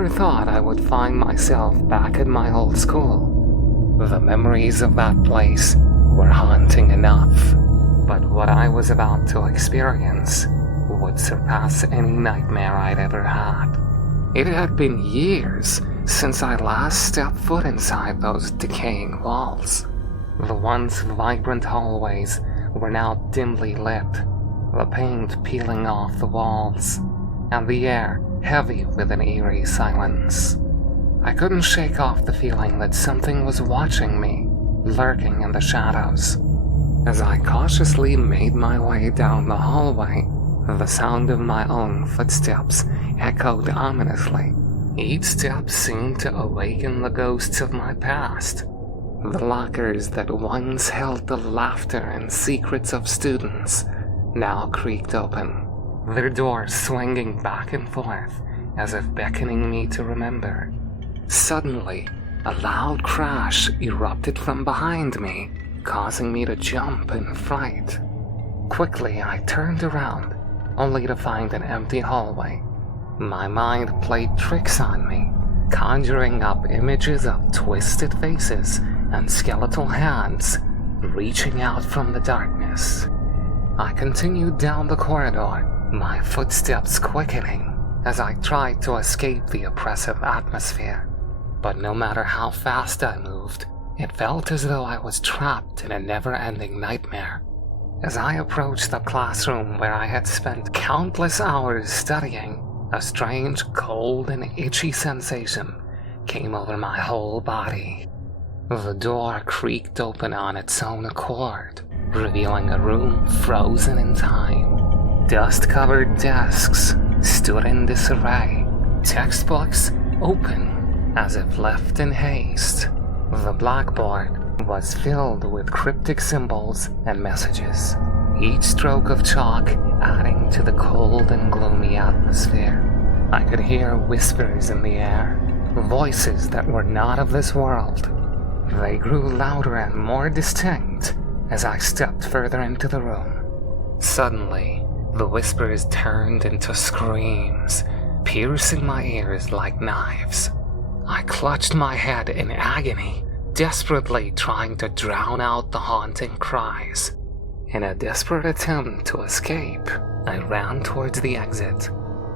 never thought I would find myself back at my old school. The memories of that place were haunting enough, but what I was about to experience would surpass any nightmare I'd ever had. It had been years since I last stepped foot inside those decaying walls. The once vibrant hallways were now dimly lit, the paint peeling off the walls, and the air heavy with an eerie silence. I couldn't shake off the feeling that something was watching me, lurking in the shadows. As I cautiously made my way down the hallway, the sound of my own footsteps echoed ominously. Each step seemed to awaken the ghosts of my past. The lockers that once held the laughter and secrets of students now creaked open, their doors swinging back and forth as if beckoning me to remember. Suddenly, a loud crash erupted from behind me, causing me to jump in fright. Quickly, I turned around, only to find an empty hallway. My mind played tricks on me, conjuring up images of twisted faces and skeletal hands reaching out from the darkness. I continued down the corridor, my footsteps quickening as I tried to escape the oppressive atmosphere. But no matter how fast I moved, it felt as though I was trapped in a never-ending nightmare. As I approached the classroom where I had spent countless hours studying, a strange, cold and itchy sensation came over my whole body. The door creaked open on its own accord, revealing a room frozen in time. Dust-covered desks stood in disarray, textbooks open as if left in haste. The blackboard was filled with cryptic symbols and messages, each stroke of chalk adding to the cold and gloomy atmosphere. I could hear whispers in the air, voices that were not of this world. They grew louder and more distinct as I stepped further into the room. Suddenly, the whispers turned into screams, piercing my ears like knives. I clutched my head in agony, desperately trying to drown out the haunting cries. In a desperate attempt to escape, I ran towards the exit,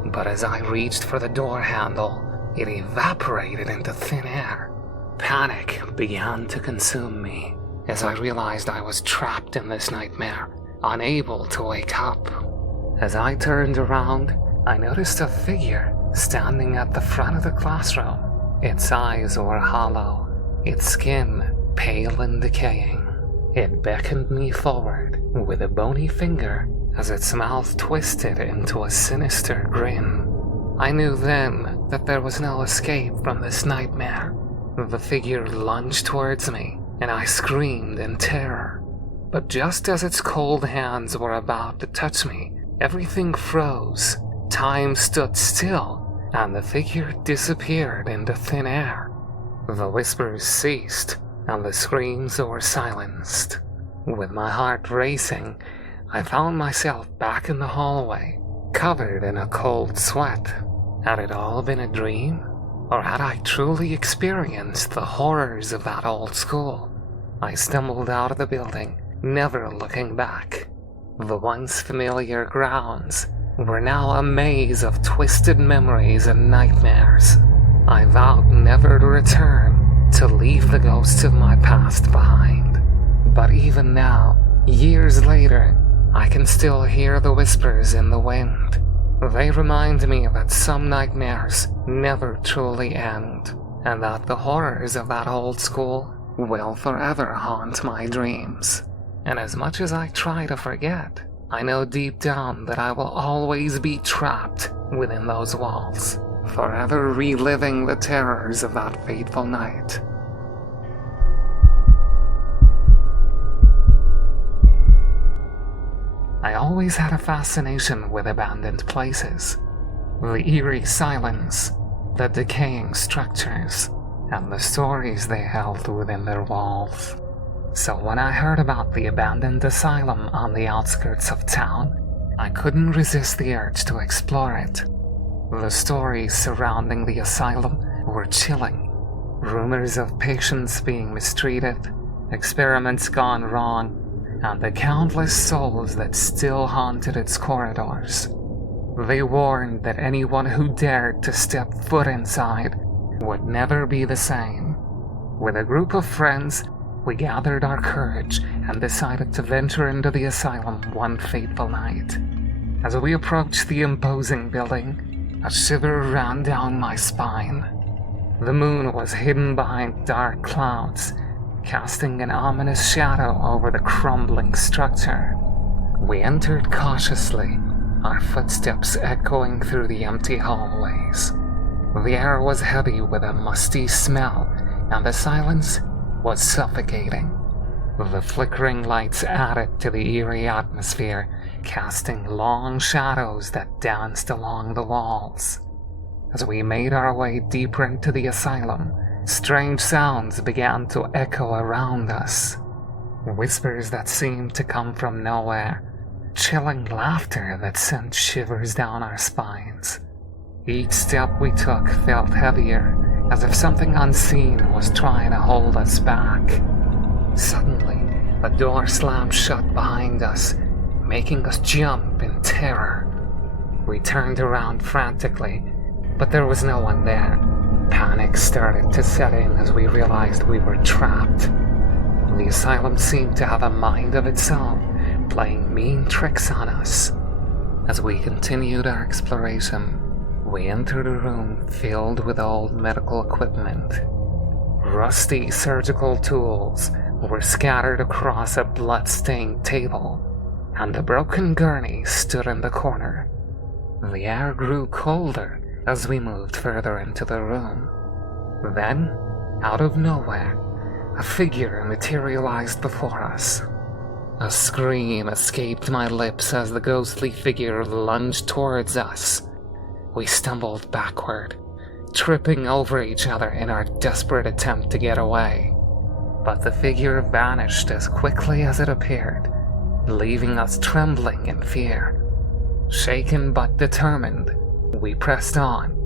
but as I reached for the door handle, it evaporated into thin air. Panic began to consume me as I realized I was trapped in this nightmare, unable to wake up. As I turned around, I noticed a figure standing at the front of the classroom. Its eyes were hollow, its skin pale and decaying. It beckoned me forward with a bony finger as its mouth twisted into a sinister grin. I knew then that there was no escape from this nightmare. The figure lunged towards me, and I screamed in terror. But just as its cold hands were about to touch me, everything froze. Time stood still, and the figure disappeared into thin air. The whispers ceased, and the screams were silenced. With my heart racing, I found myself back in the hallway, covered in a cold sweat. Had it all been a dream? Or had I truly experienced the horrors of that old school? I stumbled out of the building, never looking back. The once familiar grounds were now a maze of twisted memories and nightmares. I vowed never to return, to leave the ghosts of my past behind. But even now, years later, I can still hear the whispers in the wind. They remind me that some nightmares never truly end, and that the horrors of that old school will forever haunt my dreams. And as much as I try to forget, I know deep down that I will always be trapped within those walls, forever reliving the terrors of that fateful night. I always had a fascination with abandoned places. The eerie silence, the decaying structures, and the stories they held within their walls. So when I heard about the abandoned asylum on the outskirts of town, I couldn't resist the urge to explore it. The stories surrounding the asylum were chilling. Rumors of patients being mistreated, experiments gone wrong, and the countless souls that still haunted its corridors. They warned that anyone who dared to step foot inside would never be the same. With a group of friends, we gathered our courage and decided to venture into the asylum one fateful night. As we approached the imposing building, a shiver ran down my spine. The moon was hidden behind dark clouds, casting an ominous shadow over the crumbling structure. We entered cautiously, our footsteps echoing through the empty hallways. The air was heavy with a musty smell, and the silence was suffocating. The flickering lights added to the eerie atmosphere, casting long shadows that danced along the walls. As we made our way deeper into the asylum, strange sounds began to echo around us. Whispers that seemed to come from nowhere, chilling laughter that sent shivers down our spines. Each step we took felt heavier, as if something unseen was trying to hold us back. Suddenly, a door slammed shut behind us, making us jump in terror. We turned around frantically, but there was no one there. Panic started to set in as we realized we were trapped. The asylum seemed to have a mind of its own, playing mean tricks on us. As we continued our exploration, we entered a room filled with old medical equipment. Rusty surgical tools were scattered across a blood-stained table, and a broken gurney stood in the corner. The air grew colder as we moved further into the room. Then, out of nowhere, a figure materialized before us. A scream escaped my lips as the ghostly figure lunged towards us. We stumbled backward, tripping over each other in our desperate attempt to get away. But the figure vanished as quickly as it appeared, leaving us trembling in fear. Shaken but determined, we pressed on.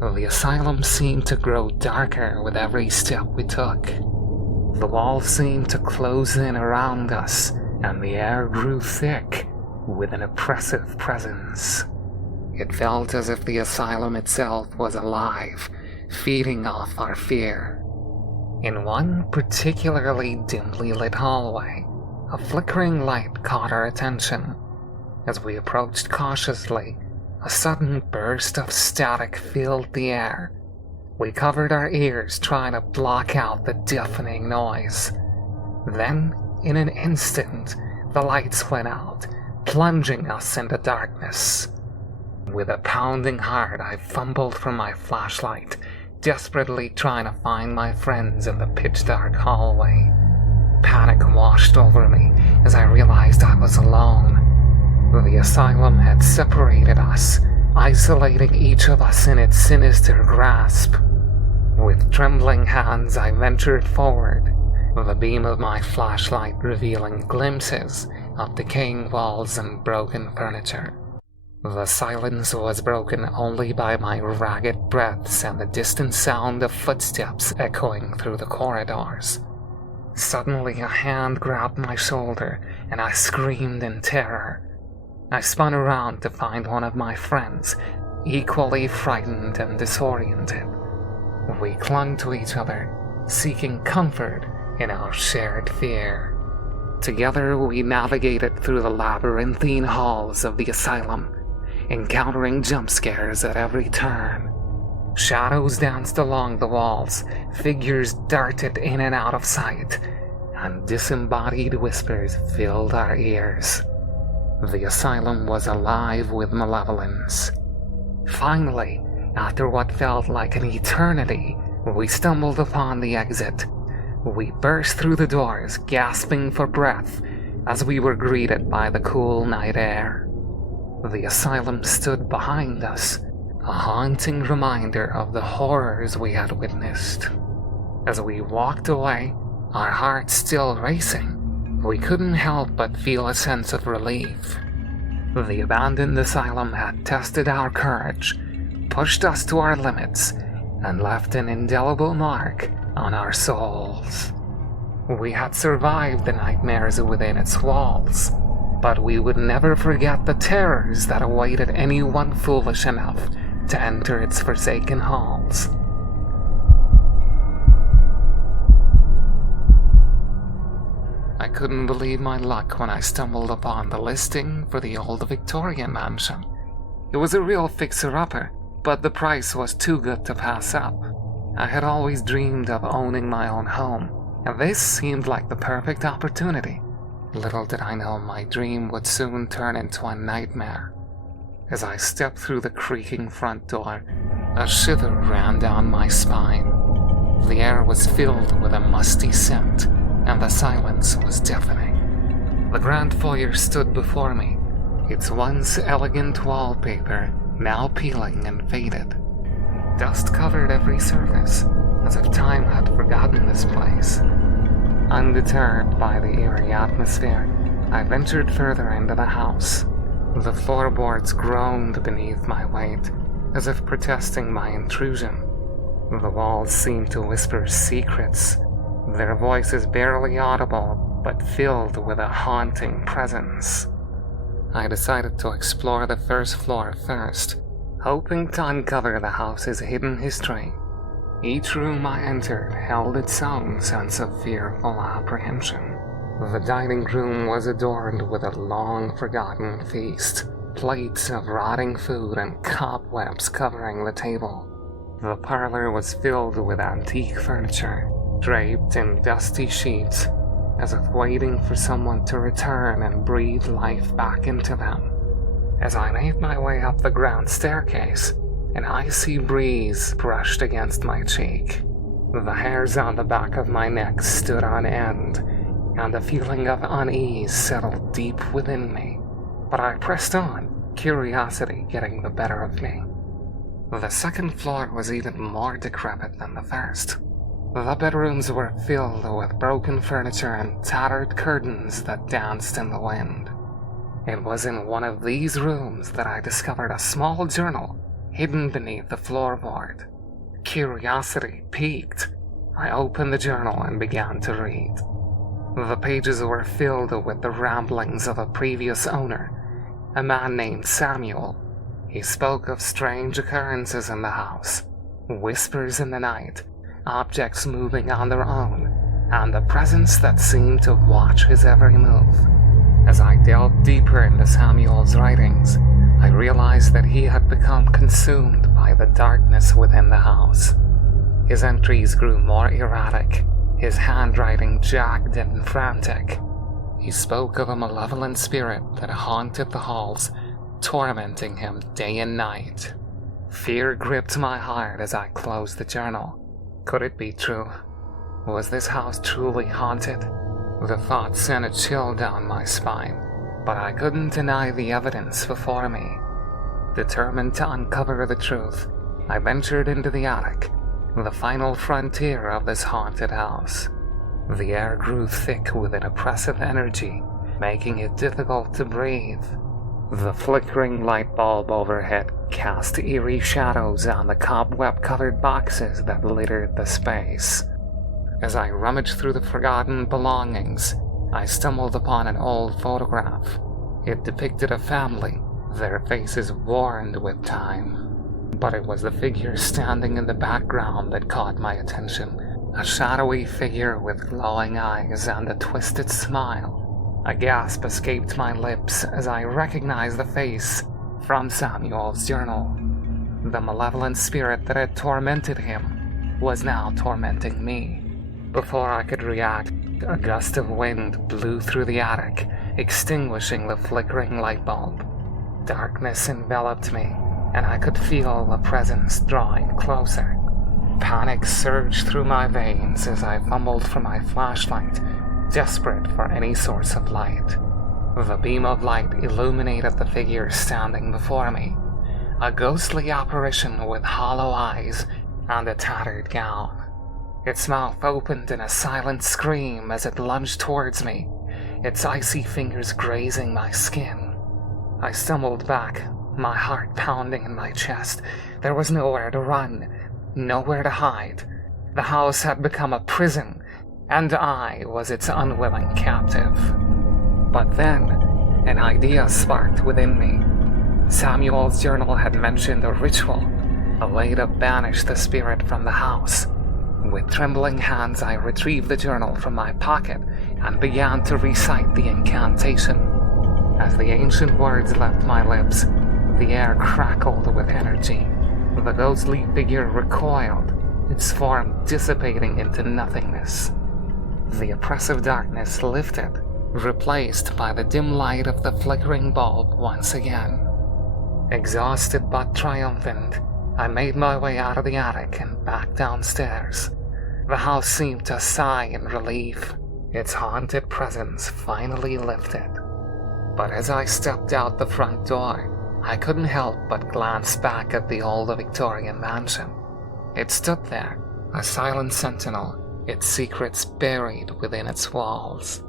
The asylum seemed to grow darker with every step we took. The walls seemed to close in around us, and the air grew thick with an oppressive presence. It felt as if the asylum itself was alive, feeding off our fear. In one particularly dimly lit hallway, a flickering light caught our attention. As we approached cautiously, a sudden burst of static filled the air. We covered our ears trying to block out the deafening noise. Then, in an instant, the lights went out, plunging us into darkness. With a pounding heart, I fumbled for my flashlight, desperately trying to find my friends in the pitch-dark hallway. Panic washed over me as I realized I was alone. The asylum had separated us, isolating each of us in its sinister grasp. With trembling hands, I ventured forward, the beam of my flashlight revealing glimpses of decaying walls and broken furniture. The silence was broken only by my ragged breaths and the distant sound of footsteps echoing through the corridors. Suddenly, a hand grabbed my shoulder, and I screamed in terror. I spun around to find one of my friends, equally frightened and disoriented. We clung to each other, seeking comfort in our shared fear. Together, we navigated through the labyrinthine halls of the asylum, encountering jump scares at every turn. Shadows danced along the walls, figures darted in and out of sight, and disembodied whispers filled our ears. The asylum was alive with malevolence. Finally, after what felt like an eternity, we stumbled upon the exit. We burst through the doors, gasping for breath, as we were greeted by the cool night air. The asylum stood behind us, a haunting reminder of the horrors we had witnessed. As we walked away, our hearts still racing, we couldn't help but feel a sense of relief. The abandoned asylum had tested our courage, pushed us to our limits and left an indelible mark on our souls. We had survived the nightmares within its walls, but we would never forget the terrors that awaited anyone foolish enough to enter its forsaken halls. I couldn't believe my luck when I stumbled upon the listing for the old Victorian mansion. It was a real fixer-upper, but the price was too good to pass up. I had always dreamed of owning my own home, and this seemed like the perfect opportunity. Little did I know my dream would soon turn into a nightmare. As I stepped through the creaking front door, a shiver ran down my spine. The air was filled with a musty scent, and the silence was deafening. The grand foyer stood before me, its once elegant wallpaper now peeling and faded. Dust covered every surface, as if time had forgotten this place. Undeterred by the eerie atmosphere, I ventured further into the house. The floorboards groaned beneath my weight, as if protesting my intrusion. The walls seemed to whisper secrets, their voices barely audible, but filled with a haunting presence. I decided to explore the first floor first, hoping to uncover the house's hidden history. Each room I entered held its own sense of fearful apprehension. The dining room was adorned with a long-forgotten feast, plates of rotting food and cobwebs covering the table. The parlor was filled with antique furniture, draped in dusty sheets, as if waiting for someone to return and breathe life back into them. As I made my way up the grand staircase, an icy breeze brushed against my cheek. The hairs on the back of my neck stood on end, and a feeling of unease settled deep within me. But I pressed on, curiosity getting the better of me. The second floor was even more decrepit than the first. The bedrooms were filled with broken furniture and tattered curtains that danced in the wind. It was in one of these rooms that I discovered a small journal hidden beneath the floorboard. Curiosity piqued. I opened the journal and began to read. The pages were filled with the ramblings of a previous owner, a man named Samuel. He spoke of strange occurrences in the house, whispers in the night, objects moving on their own, and a presence that seemed to watch his every move. As I delved deeper into Samuel's writings, I realized that he had become consumed by the darkness within the house. His entries grew more erratic, his handwriting jagged and frantic. He spoke of a malevolent spirit that haunted the halls, tormenting him day and night. Fear gripped my heart as I closed the journal. Could it be true? Was this house truly haunted? The thought sent a chill down my spine, but I couldn't deny the evidence before me. Determined to uncover the truth, I ventured into the attic, the final frontier of this haunted house. The air grew thick with an oppressive energy, making it difficult to breathe. The flickering light bulb overhead cast eerie shadows on the cobweb-covered boxes that littered the space. As I rummaged through the forgotten belongings, I stumbled upon an old photograph. It depicted a family, their faces worn with time. But it was the figure standing in the background that caught my attention, a shadowy figure with glowing eyes and a twisted smile. A gasp escaped my lips as I recognized the face from Samuel's journal. The malevolent spirit that had tormented him was now tormenting me. Before I could react, a gust of wind blew through the attic, extinguishing the flickering light bulb. Darkness enveloped me, and I could feel a presence drawing closer. Panic surged through my veins as I fumbled for my flashlight, desperate for any source of light. The beam of light illuminated the figure standing before me, a ghostly apparition with hollow eyes and a tattered gown. Its mouth opened in a silent scream as it lunged towards me, its icy fingers grazing my skin. I stumbled back, my heart pounding in my chest. There was nowhere to run, nowhere to hide. The house had become a prison, and I was its unwilling captive. But then, an idea sparked within me. Samuel's journal had mentioned a ritual, a way to banish the spirit from the house. With trembling hands, I retrieved the journal from my pocket and began to recite the incantation. As the ancient words left my lips, the air crackled with energy. The ghostly figure recoiled, its form dissipating into nothingness. The oppressive darkness lifted, replaced by the dim light of the flickering bulb once again. Exhausted but triumphant, I made my way out of the attic and back downstairs. The house seemed to sigh in relief, its haunted presence finally lifted. But as I stepped out the front door, I couldn't help but glance back at the old Victorian mansion. It stood there, a silent sentinel, its secrets buried within its walls.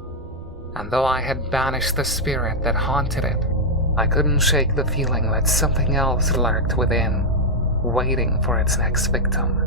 And though I had banished the spirit that haunted it, I couldn't shake the feeling that something else lurked within, waiting for its next victim.